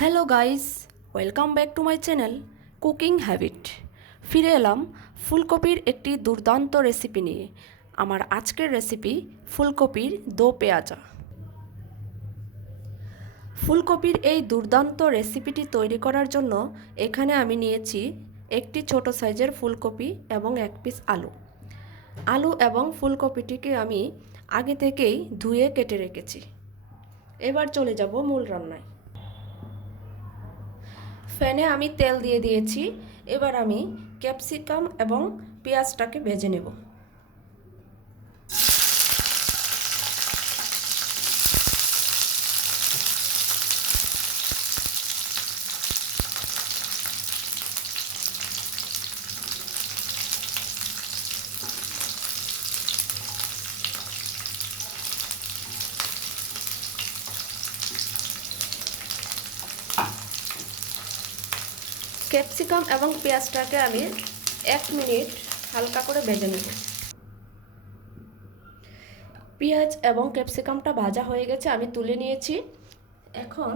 Hello guys welcome back to my channel cooking habit ফিরে এলাম ফুলকপির একটি দুর্দান্ত রেসিপি নিয়ে। আমার আজকের রেসিপি ফুলকপির দো পেঁয়াজা। ফুলকপির এই দুর্দান্ত রেসিপিটি তৈরি করার জন্য এখানে আমি নিয়েছি একটি ছোট সাইজের ফুলকপি এবং এক পিস আলু। আলু এবং ফুলকপিটিকে আমি আগে থেকেই ধুয়ে কেটে রেখেছি। এবার চলে যাব মূল রান্নায়। ফ্যানে আমি তেল দিয়ে দিয়েছি। এবার আমি ক্যাপসিকাম এবং পেঁয়াজটাকে ভেজে নেব। ক্যাপসিকাম এবং পেঁয়াজটাকে আমি এক মিনিট হালকা করে ভেজে নেব। পেঁয়াজ এবং ক্যাপসিকামটা ভাজা হয়ে গেছে, আমি তুলে নিয়েছি। এখন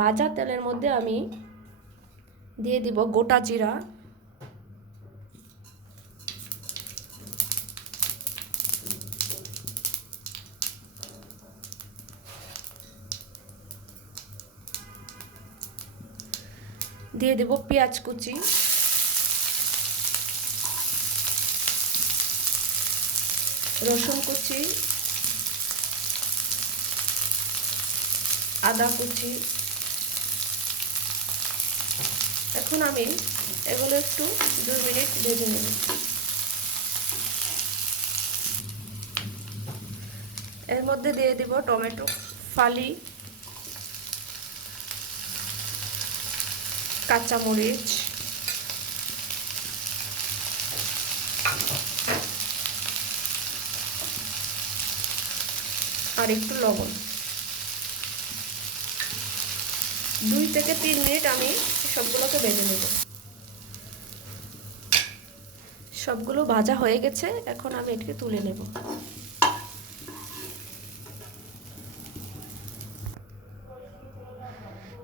ভাজা তেলের মধ্যে আমি দিয়ে দিব গোটা জিরা। দিয়ে দেব পেঁয়াজ কুচি। রসুন কুচি। আদা কুচি। এখন আমি এগুলো একটু দুই মিনিট ভেজে নেব। এর মধ্যে দিয়ে দিব টমেটো ফালি। কাঁচামরিচ। আর একটু লবণ। দুই থেকে তিন মিনিট আমি সবগুলোকে ভেজে নেব। সবগুলো ভাজা হয়ে গেছে, এখন আমি এটাকে তুলে নেব।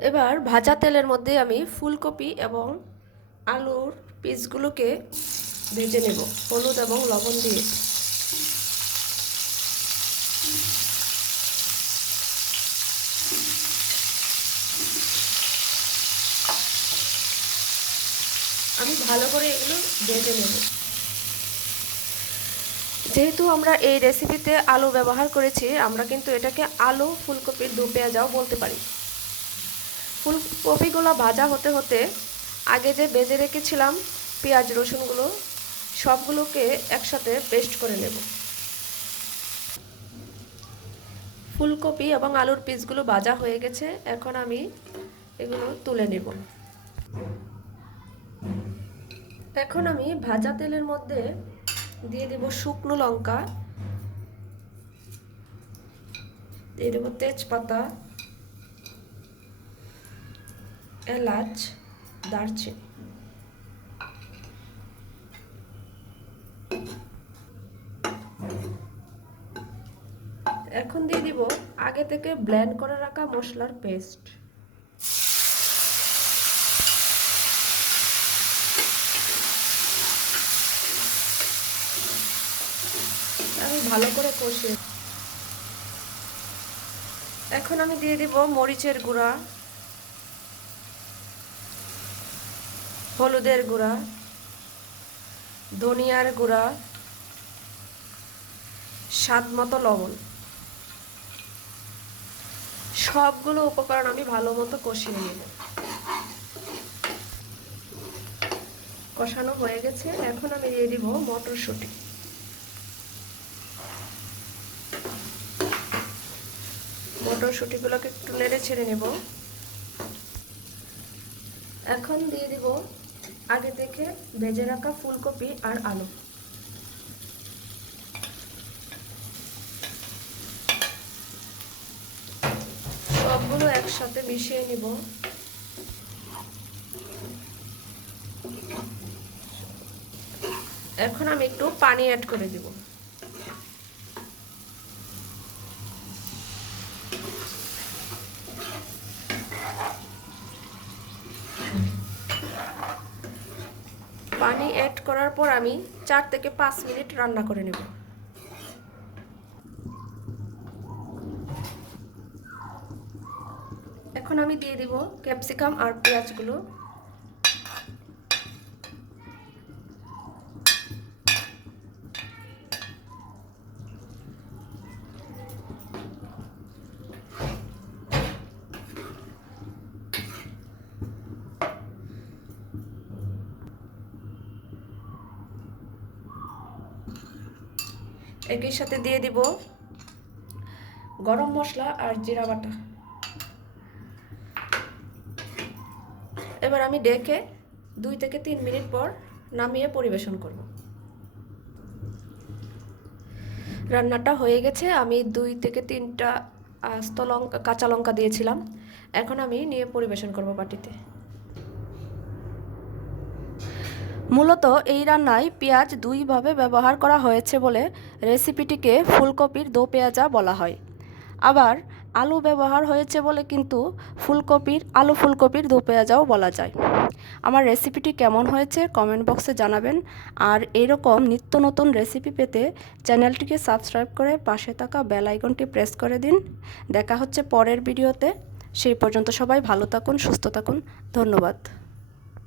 এবার ভাজা তেলের মধ্যে আমি ফুলকপি এবং আলুর পিসগুলোকে ভেজে নেব, হলুদ এবং লবণ দিয়ে। আমি ভালো করে এগুলো ভেজে নেব। যেহেতু আমরা এই রেসিপিতে আলু ব্যবহার করেছি, আমরা কিন্তু এটাকে আলু ফুলকপির দু পেঁয়াজাও বলতে পারি। ফুলকপিগুলো ভাজা হতে হতে আগে যে বেজে রেখেছিলাম পেঁয়াজ, রসুনগুলো, সবগুলোকে একসাথে পেস্ট করে নেব। ফুলকপি এবং আলুর পিসগুলো ভাজা হয়ে গেছে, এখন আমি এগুলো তুলে নেব। এখন আমি ভাজা তেলের মধ্যে দিয়ে দেব শুকনো লঙ্কা, দিয়ে দেবো তেজপাতা এলাচ, দারচিনি। এখন দিয়ে দিব আগে থেকে ব্লেন্ড করে রাখা মশলার পেস্ট আমি ভালো করে কষে এখন আমি দিয়ে দিব মরিচের গুঁড়া। হলুদের গুঁড়া, ধনিয়ার গুঁড়া স্বাদ মতো লবণ। সবগুলো উপকরণ আমি ভালো মতো কষিয়ে নেব কষানো হয়ে গেছে, এখন আমি দিয়ে দিব মটরশুঁটি। মটরশুঁটিগুলোকে একটু নেড়ে ছেড়ে নেব। এখন দিয়ে দিব আগে থেকে ভেজে রাখা ফুলকপি আর আলু। সবগুলো একসাথে মিশিয়ে নিব। এখন আমি একটু পানি অ্যাড করে দিব। পানি অ্যাড করার পর আমি চার থেকে পাঁচ মিনিট রান্না করে নেব। এখন আমি দিয়ে দিব ক্যাপসিকাম আর পেঁয়াজগুলো। একই সাথে দিয়ে দিব গরম মশলা আর জিরা বাটা। এবার আমি ডেকে দুই থেকে তিন মিনিট পর নামিয়ে পরিবেশন করব। রান্নাটা হয়ে গেছে। আমি দুই থেকে তিনটা আস্ত লঙ্কা কাঁচা লঙ্কা দিয়েছিলাম। এখন আমি নিয়ে পরিবেশন করব বাটিতে। মূলত এই রান্নায় পেঁয়াজ দুইভাবে ব্যবহার করা হয়েছে বলে রেসিপিটিকে ফুলকপির দো পেঁয়াজা বলা হয়। আবার আলু ব্যবহার হয়েছে বলে কিন্তু ফুলকপির, আলু ফুলকপির দো পেঁয়াজাও বলা যায়। আমার রেসিপিটি কেমন হয়েছে কমেন্ট বক্সে জানাবেন। আর এরকম নিত্য নতুন রেসিপি পেতে চ্যানেলটিকে সাবস্ক্রাইব করে পাশে থাকা বেল আইকনটি প্রেস করে দিন। দেখা হচ্ছে পরের ভিডিওতে। সেই পর্যন্ত সবাই ভালো থাকুন, সুস্থ থাকুন। ধন্যবাদ।